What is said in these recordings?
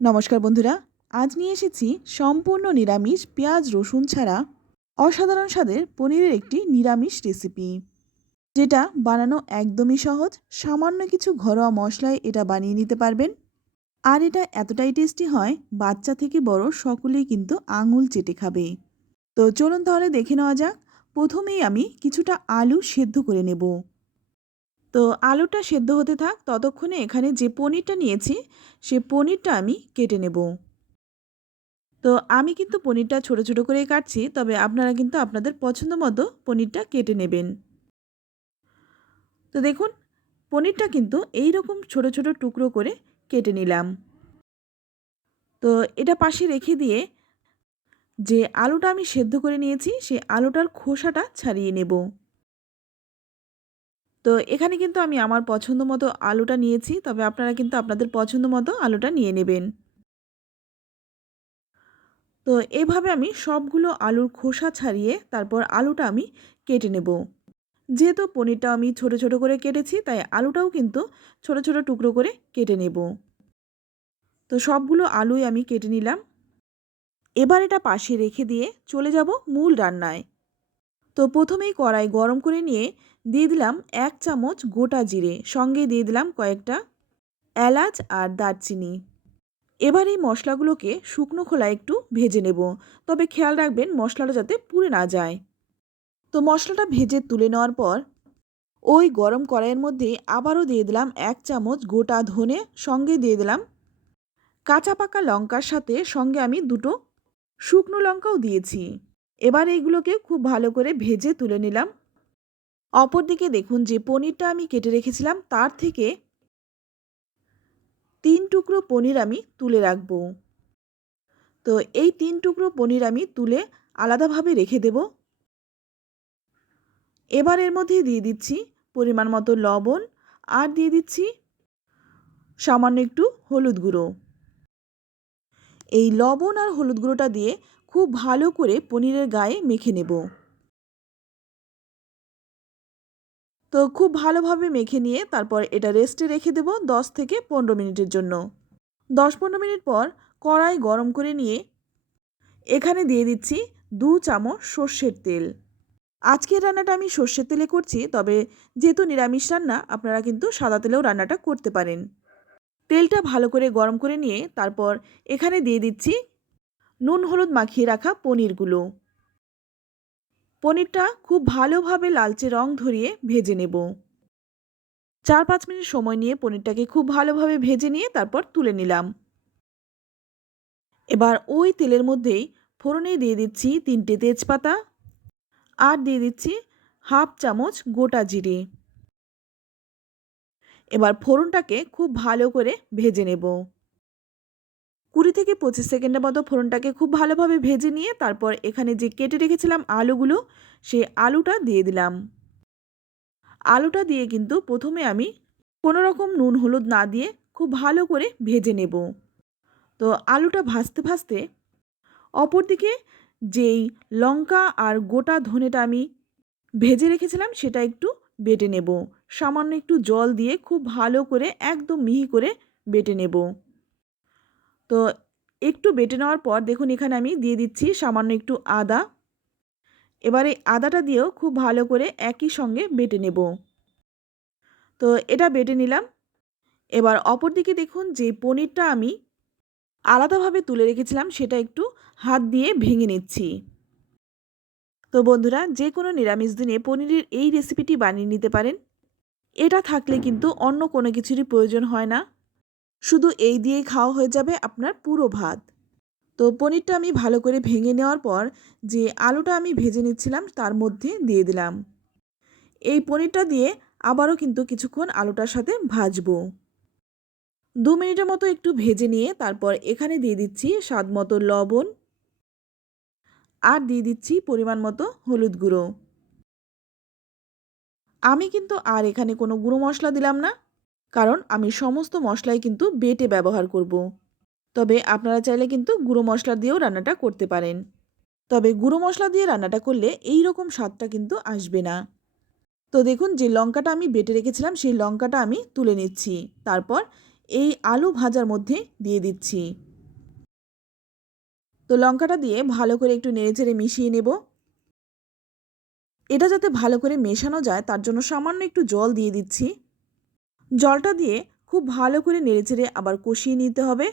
নমস্কার বন্ধুরা, আজ নিয়ে এসেছি সম্পূর্ণ নিরামিষ পেঁয়াজ রসুন ছাড়া অসাধারণ স্বাদের পনিরের একটি নিরামিষ রেসিপি, যেটা বানানো একদমই সহজ। সামান্য কিছু ঘরোয়া মশলায় এটা বানিয়ে নিতে পারবেন। আর এটা এতটাই টেস্টি হয়, বাচ্চা থেকে বড় সকলেই কিন্তু আঙুল চেটে খাবে। তো চলুন তাহলে দেখে নেওয়া যাক। প্রথমেই আমি কিছুটা আলু সেদ্ধ করে নেব। তো আলুটা সেদ্ধ হতে থাক, ততক্ষণে এখানে যে পনিরটা নিয়েছি সে পনিরটা আমি কেটে নেব। তো আমি কিন্তু পনিরটা ছোট ছোট করেই কাটছি, তবে আপনারা কিন্তু আপনাদের পছন্দ মতো পনিরটা কেটে নেবেন। তো দেখুন, পনিরটা কিন্তু এই রকম ছোট ছোট টুকরো করে কেটে নিলাম। তো এটা পাশে রেখে দিয়ে যে আলুটা আমি সেদ্ধ করে নিয়েছি সেই আলুটার খোসাটা ছাড়িয়ে নেব। তো এখানে কিন্তু আমি আমার পছন্দ মতো আলুটা নিয়েছি, তবে আপনারা কিন্তু আপনাদের পছন্দ মতো আলুটা নিয়ে নেবেন। তো এভাবে আমি সবগুলো আলুর খোসা ছাড়িয়ে তারপর আলুটা আমি কেটে নেব। যেহেতু পনিরটা আমি ছোট ছোট করে কেটেছি, তাই আলুটাও কিন্তু ছোট ছোট টুকরো করে কেটে নেব। তো সবগুলো আলুই আমি কেটে নিলাম। এবার এটা পাশে রেখে দিয়ে চলে যাব মূল রান্নায়। তো প্রথমেই কড়াই গরম করে নিয়ে দিয়ে দিলাম 1 চামচ গোটা জিরে, সঙ্গে দিয়ে দিলাম কয়েকটা এলাচ আর দারচিনি। এবার এই মশলাগুলোকে শুকনো খোলায় একটু ভেজে নেব, তবে খেয়াল রাখবেন মশলাটা যাতে পুড়ে না যায়। তো মশলাটা ভেজে তুলে নেওয়ার পর ওই গরম কড়াইয়ের মধ্যে আবারও দিয়ে দিলাম 1 চামচ গোটা ধনে, সঙ্গে দিয়ে দিলাম কাঁচা পাকা লঙ্কার সাথে সঙ্গে আমি দুটো শুকনো লঙ্কাও দিয়েছি। এবার এইগুলোকে খুব ভালো করে ভেজে তুলে নিলাম। অপরদিকে দেখুন, যে পনিরটা আমি কেটে রেখেছিলাম তার থেকে 3 টুকরো পনির আমি তুলে রাখব। তো এই 3 টুকরো পনির আমি তুলে আলাদাভাবে রেখে দেব। এবার এর মধ্যে দিয়ে দিচ্ছি পরিমাণ মতো লবণ, আর দিয়ে দিচ্ছি সামান্য একটু হলুদ গুঁড়ো। এই লবণ আর হলুদ গুঁড়োটা দিয়ে খুব ভালো করে পনিরের গায়ে মেখে নেব। তো খুব ভালোভাবে মেখে নিয়ে তারপর এটা রেস্টে রেখে দেব 10 থেকে 15 মিনিটের জন্য। 10-15 মিনিট পর কড়াই গরম করে নিয়ে এখানে দিয়ে দিচ্ছি 2 চামচ সর্ষের তেল। আজকের রান্নাটা আমি সর্ষের তেলে করছি, তবে যেহেতু নিরামিষ রান্না আপনারা কিন্তু সাদা তেলেও রান্নাটা করতে পারেন। তেলটা ভালো করে গরম করে নিয়ে তারপর এখানে দিয়ে দিচ্ছি নুন হলুদ মাখিয়ে রাখা পনিরগুলো। পনিরটা খুব ভালোভাবে লালচে রং ধরিয়ে ভেজে নেব। 4-5 মিনিট সময় নিয়ে পনিরটাকে খুব ভালোভাবে ভেজে নিয়ে তারপর তুলে নিলাম। এবার ওই তেলের মধ্যেই ফোড়নে দিয়ে দিচ্ছি 3টে তেজপাতা, আর দিয়ে দিচ্ছি 1/2 চামচ গোটা জিরে। এবার ফোড়নটাকে খুব ভালো করে ভেজে নেব। 20 থেকে 25 সেকেন্ডের মতো ফোড়নটাকে খুব ভালোভাবে ভেজে নিয়ে তারপর এখানে যে কেটে রেখেছিলাম আলুগুলো, সেই আলুটা দিয়ে দিলাম। আলুটা দিয়ে কিন্তু প্রথমে আমি কোনো রকম নুন হলুদ না দিয়ে খুব ভালো করে ভেজে নেব। তো আলুটা ভাজতে ভাজতে অপরদিকে যেই লঙ্কা আর গোটা ধনেটা আমি ভেজে রেখেছিলাম সেটা একটু বেটে নেব। সামান্য একটু জল দিয়ে খুব ভালো করে একদম মিহি করে বেটে নেব। তো একটু বেটে নেওয়ার পর দেখুন এখানে আমি দিয়ে দিচ্ছি সামান্য একটু আদা। এবার এই আদাটা দিয়েও খুব ভালো করে একই সঙ্গে বেটে নেব। তো এটা বেটে নিলাম। এবার অপরদিকে দেখুন, যে পনিরটা আমি আলাদাভাবে তুলে রেখেছিলাম সেটা একটু হাত দিয়ে ভেঙে নিচ্ছি। তো বন্ধুরা, যে কোনো নিরামিষ দিনে পনিরের এই রেসিপিটি বানিয়ে নিতে পারেন। এটা থাকলে কিন্তু অন্য কোনো কিছুরই প্রয়োজন হয় না, শুধু এই দিয়েই খাওয়া হয়ে যাবে আপনার পুরো ভাত। তো পনিরটা আমি ভালো করে ভেঙে নেওয়ার পর যে আলুটা আমি ভেজে নিচ্ছিলাম তার মধ্যে দিয়ে দিলাম। এই পনিরটা দিয়ে আবারও কিন্তু কিছুক্ষণ আলুটার সাথে ভাজবো। 2 মিনিটের মতো একটু ভেজে নিয়ে তারপর এখানে দিয়ে দিচ্ছি স্বাদ মতো লবণ, আর দিয়ে দিচ্ছি পরিমাণ মতো হলুদ গুঁড়ো। আমি কিন্তু আর এখানে কোনো গুঁড়ো মশলা দিলাম না, কারণ আমি সমস্ত মশলাই কিন্তু বেটে ব্যবহার করব। তবে আপনারা চাইলে কিন্তু গুঁড়ো মশলা দিয়েও রান্নাটা করতে পারেন। তবে গুঁড়ো মশলা দিয়ে রান্নাটা করলে এই রকম স্বাদটা কিন্তু আসবে না। তো দেখুন, যে লঙ্কাটা আমি বেটে রেখেছিলাম সেই লঙ্কাটা আমি তুলে নিচ্ছি। তারপর এই আলু ভাজার মধ্যে দিয়ে দিচ্ছি। তো লঙ্কাটা দিয়ে ভালো করে একটু নেড়েচেড়ে মিশিয়ে নেব। এটা যাতে ভালো করে মেশানো যায় তার জন্য সামান্য একটু জল দিয়ে দিচ্ছি। জলটা দিয়ে খুব ভালো করে নেড়েচেড়ে আবার কষিয়ে নিতে হবে।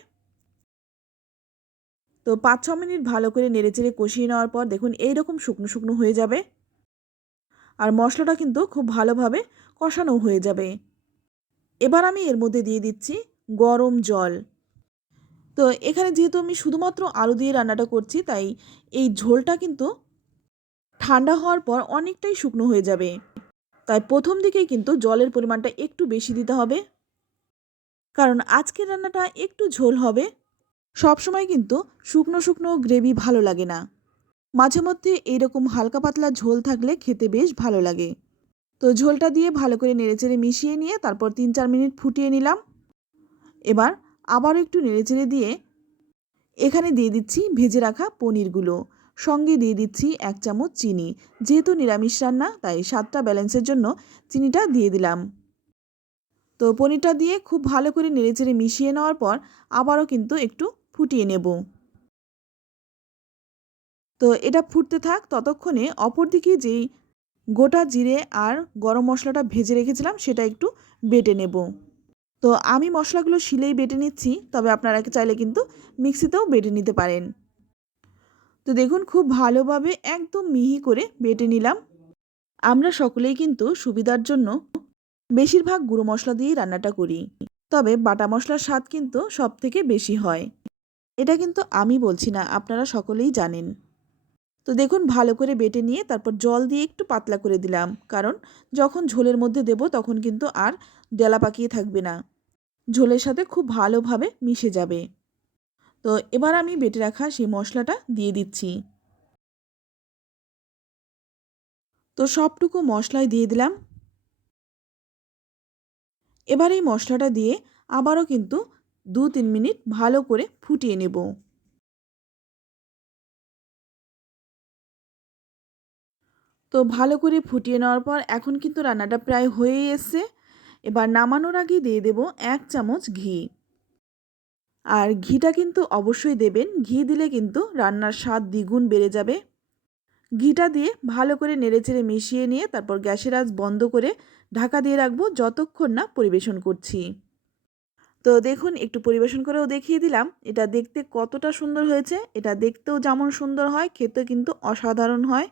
তো 5-6 মিনিট ভালো করে নেড়েচেড়ে কষিয়ে নেওয়ার পর দেখুন এইরকম শুকনো শুকনো হয়ে যাবে। আর মশলাটা কিন্তু খুব ভালোভাবে কষানো হয়ে যাবে। এবার আমি এর মধ্যে দিয়ে দিচ্ছি গরম জল। তো এখানে যেহেতু আমি শুধুমাত্র আলু দিয়ে রান্নাটা করছি, তাই এই ঝোলটা কিন্তু ঠান্ডা হওয়ার পর অনেকটাই শুকনো হয়ে যাবে। তাই প্রথম দিকেই কিন্তু জলের পরিমাণটা একটু বেশি দিতে হবে, কারণ আজকের রান্নাটা একটু ঝোল হবে। সবসময় কিন্তু শুকনো শুকনো গ্রেভি ভালো লাগে না, মাঝে মধ্যে এইরকম হালকা পাতলা ঝোল থাকলে খেতে বেশ ভালো লাগে। তো ঝোলটা দিয়ে ভালো করে নেড়েচেড়ে মিশিয়ে নিয়ে তারপর 3-4 মিনিট ফুটিয়ে নিলাম। এবার আবারও একটু নেড়েচেড়ে দিয়ে এখানে দিয়ে দিচ্ছি ভেজে রাখা পনিরগুলো, সঙ্গে দিয়ে দিচ্ছি 1 চামচ চিনি। যেহেতু নিরামিষ রান্না তাই স্বাদটা ব্যালেন্সের জন্য চিনিটা দিয়ে দিলাম। তো পনিরটা দিয়ে খুব ভালো করে নেড়েচেড়ে মিশিয়ে নেওয়ার পর আবারও কিন্তু একটু ফুটিয়ে নেব। তো এটা ফুটতে থাক, ততক্ষণে অপরদিকে যেই গোটা জিরে আর গরম মশলাটা ভেজে রেখেছিলাম সেটা একটু বেটে নেব। তো আমি মশলাগুলো শিলেই বেটে নিচ্ছি, তবে আপনারা চাইলে কিন্তু মিক্সিতেও বেটে নিতে পারেন। তো দেখুন খুব ভালোভাবে একদম মিহি করে বেটে নিলাম। আমরা সকলেই কিন্তু সুবিধার জন্য বেশিরভাগ গুঁড়ো মশলা দিয়েই রান্নাটা করি, তবে বাটা মশলার স্বাদ কিন্তু সবথেকে বেশি হয়। এটা কিন্তু আমি বলছি না, আপনারা সকলেই জানেন। তো দেখুন ভালো করে বেটে নিয়ে তারপর জল দিয়ে একটু পাতলা করে দিলাম, কারণ যখন ঝোলের মধ্যে দেব তখন কিন্তু আর ডেলা পাকিয়ে থাকবে না, ঝোলের সাথে খুব ভালোভাবে মিশে যাবে। তো এবার আমি বেটে রাখা সেই মশলাটা দিয়ে দিচ্ছি। তো সবটুকু মশলাই দিয়ে দিলাম। এবার এই মশলাটা দিয়ে আবারও কিন্তু 2-3 মিনিট ভালো করে ফুটিয়ে নেব। তো ভালো করে ফুটিয়ে নেওয়ার পর এখন কিন্তু রান্নাটা প্রায় হয়েই এসছে। এবার নামানোর আগে দিয়ে দেব 1 চামচ ঘি। আর ঘিটা কিন্তু অবশ্যই দেবেন, ঘি দিলে কিন্তু রান্নার স্বাদ দ্বিগুণ বেড়ে যাবে। ঘিটা দিয়ে ভালো করে নেড়েচেড়ে মিশিয়ে নিয়ে তারপর গ্যাসের আঁচ বন্ধ করে ঢাকা দিয়ে রাখবো যতক্ষণ না পরিবেশন করছি। তো দেখুন একটু পরিবেশন করেও দেখিয়ে দিলাম এটা দেখতে কতটা সুন্দর হয়েছে। এটা দেখতেও যেমন সুন্দর হয়, খেতে কিন্তু অসাধারণ হয়।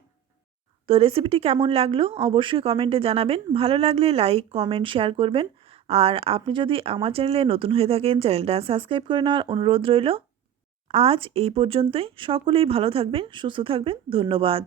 তো রেসিপিটি কেমন লাগলো অবশ্যই কমেন্টে জানাবেন। ভালো লাগলে লাইক, কমেন্ট, শেয়ার করবেন। আর আপনি যদি আমার চ্যানেলে নতুন হয়ে থাকেন চ্যানেলটা সাবস্ক্রাইব করে নেওয়ার অনুরোধ রইল। আজ এই পর্যন্তই। সকলেই ভালো থাকবেন, সুস্থ থাকবেন। ধন্যবাদ।